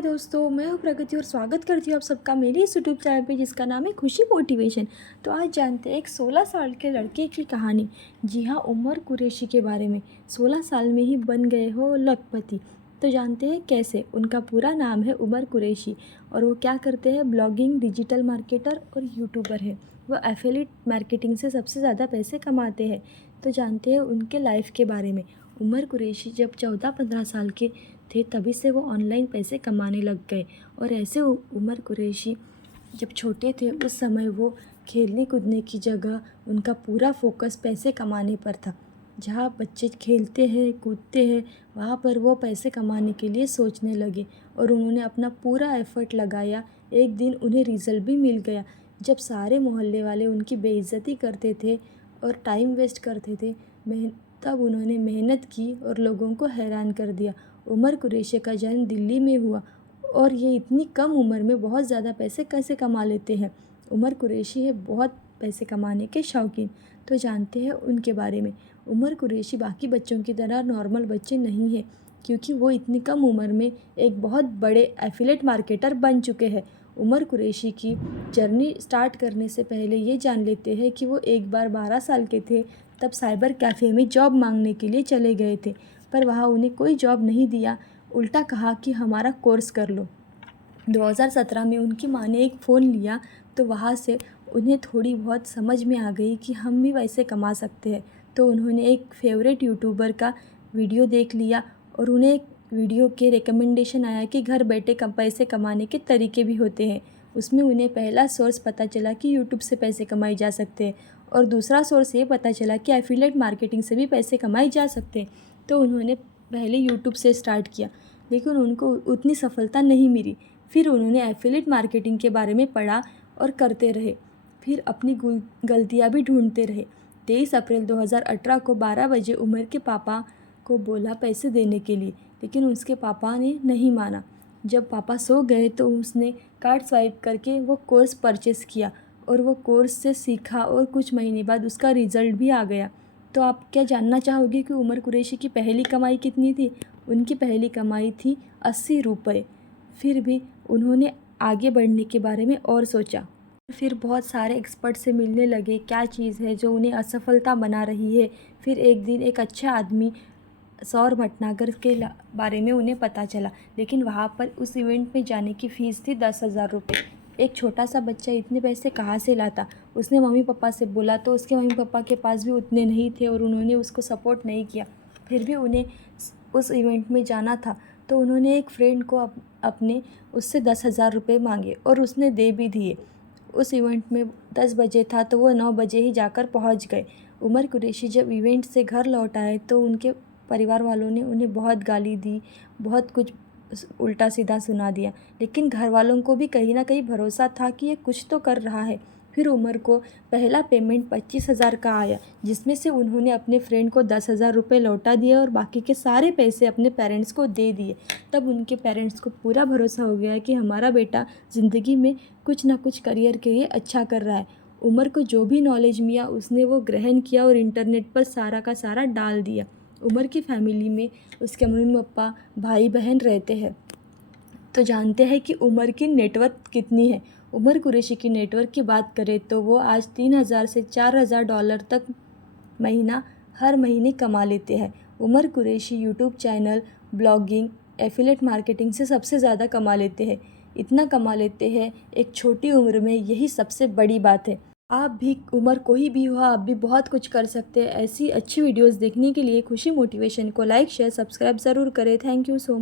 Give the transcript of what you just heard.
हाय दोस्तों, मैं हूँ प्रगति और स्वागत करती हूँ आप सबका मेरे इस यूट्यूब चैनल पे जिसका नाम है खुशी मोटिवेशन। तो आज जानते हैं एक 16 साल के लड़के की कहानी। जी हाँ, उमर कुरैशी के बारे में। 16 साल में ही बन गए हो लखपति। तो जानते हैं कैसे। उनका पूरा नाम है उमर कुरैशी और वो क्या करते हैं, ब्लॉगिंग, डिजिटल मार्केटर और यूट्यूबर है। वो एफिलिएट मार्केटिंग से सबसे ज़्यादा पैसे कमाते हैं। तो जानते हैं उनके लाइफ के बारे में। उमर कुरैशी जब 14-15 साल के थे तभी से वो ऑनलाइन पैसे कमाने लग गए। और ऐसे उमर कुरैशी जब छोटे थे उस समय वो खेलने कूदने की जगह उनका पूरा फोकस पैसे कमाने पर था। जहाँ बच्चे खेलते हैं कूदते हैं वहाँ पर वो पैसे कमाने के लिए सोचने लगे और उन्होंने अपना पूरा एफ़र्ट लगाया। एक दिन उन्हें रिज़ल्ट भी मिल गया। जब सारे मोहल्ले वाले उनकी बेइज्जती करते थे और टाइम वेस्ट करते थे, तब उन्होंने मेहनत की और लोगों को हैरान कर दिया। उमर कुरैशी का जन्म दिल्ली में हुआ और ये इतनी कम उम्र में बहुत ज़्यादा पैसे कैसे कमा लेते हैं। उमर कुरैशी है बहुत पैसे कमाने के शौकीन। तो जानते हैं उनके बारे में। उमर कुरैशी बाकी बच्चों की तरह नॉर्मल बच्चे नहीं हैं, क्योंकि वो इतनी कम उम्र में एक बहुत बड़े एफिलिएट मार्केटर बन चुके हैं। उमर कुरैशी की जर्नी स्टार्ट करने से पहले ये जान लेते हैं कि वो एक बार 12 साल के थे तब साइबर कैफ़े में जॉब मांगने के लिए चले गए थे, पर वहाँ उन्हें कोई जॉब नहीं दिया। उल्टा कहा कि हमारा कोर्स कर लो। 2017 में उनकी माँ ने एक फ़ोन लिया तो वहाँ से उन्हें थोड़ी बहुत समझ में आ गई कि हम भी वैसे कमा सकते हैं। तो उन्होंने एक फेवरेट यूट्यूबर का वीडियो देख लिया और उन्हें एक वीडियो के रिकमेंडेशन आया कि घर बैठे कम पैसे कमाने के तरीके भी होते हैं। उसमें उन्हें पहला सोर्स पता चला कि यूट्यूब से पैसे कमाए जा सकते हैं और दूसरा सोर्स ये पता चला कि एफिलिएट मार्केटिंग से भी पैसे कमाए जा सकते हैं। तो उन्होंने पहले यूट्यूब से स्टार्ट किया, लेकिन उनको उतनी सफलता नहीं मिली। फिर उन्होंने एफिलिएट मार्केटिंग के बारे में पढ़ा और करते रहे। फिर अपनी गलतियाँ भी ढूंढते रहे। 23 अप्रैल 2018 को 12 बजे उमर के पापा को बोला पैसे देने के लिए, लेकिन उसके पापा ने नहीं माना। जब पापा सो गए तो उसने कार्ड स्वाइप करके वो कोर्स परचेस किया और वो कोर्स से सीखा और कुछ महीने बाद उसका रिज़ल्ट भी आ गया। तो आप क्या जानना चाहोगे कि उमर कुरैशी की पहली कमाई कितनी थी? उनकी पहली कमाई थी 80 रुपये। फिर भी उन्होंने आगे बढ़ने के बारे में और सोचा। फिर बहुत सारे एक्सपर्ट से मिलने लगे, क्या चीज़ है जो उन्हें असफलता बना रही है। फिर एक दिन एक अच्छा आदमी सौर भटनागर के बारे में उन्हें पता चला, लेकिन वहाँ पर उस इवेंट में जाने की फ़ीस थी 10,000 रुपये। एक छोटा सा बच्चा इतने पैसे कहाँ से लाता? उसने मम्मी पापा से बोला तो उसके मम्मी पापा के पास भी उतने नहीं थे और उन्होंने उसको सपोर्ट नहीं किया। फिर भी उन्हें उस इवेंट में जाना था, तो उन्होंने एक फ्रेंड को अपने उससे 10,000 रुपये मांगे और उसने दे भी दिए। उस इवेंट में 10 बजे था तो वो 9 बजे ही जाकर पहुंच गए। उमर कुरैशी जब इवेंट से घर लौट आए तो उनके परिवार वालों ने उन्हें बहुत गाली दी, बहुत कुछ उल्टा सीधा सुना दिया, लेकिन घर वालों को भी कहीं ना कहीं भरोसा था कि ये कुछ तो कर रहा है। फिर उमर को पहला पेमेंट 25,000 का आया, जिसमें से उन्होंने अपने फ्रेंड को 10,000 रुपये लौटा दिए और बाकी के सारे पैसे अपने पेरेंट्स को दे दिए। तब उनके पेरेंट्स को पूरा भरोसा हो गया कि हमारा बेटा ज़िंदगी में कुछ ना कुछ करियर के लिए अच्छा कर रहा है। उमर को जो भी नॉलेज मिला उसने वो ग्रहण किया और इंटरनेट पर सारा का सारा डाल दिया। उमर की फैमिली में उसके मम्मी पापा भाई बहन रहते हैं। तो जानते हैं कि उमर की नेटवर्क कितनी है। उमर कुरैशी की नेटवर्क की बात करें तो वो आज 3,000 से 4,000 डॉलर तक महीना हर महीने कमा लेते हैं। Umar Qureshi YouTube channel, blogging, affiliate marketing से सबसे ज़्यादा कमा लेते हैं। इतना कमा लेते हैं एक छोटी उम्र में, यही सबसे बड़ी बात है। आप भी, उम्र कोई भी हो, आप भी बहुत कुछ कर सकते हैं। ऐसी अच्छी वीडियोस देखने के लिए खुशी मोटिवेशन को लाइक शेयर सब्सक्राइब ज़रूर करें। Thank you so much.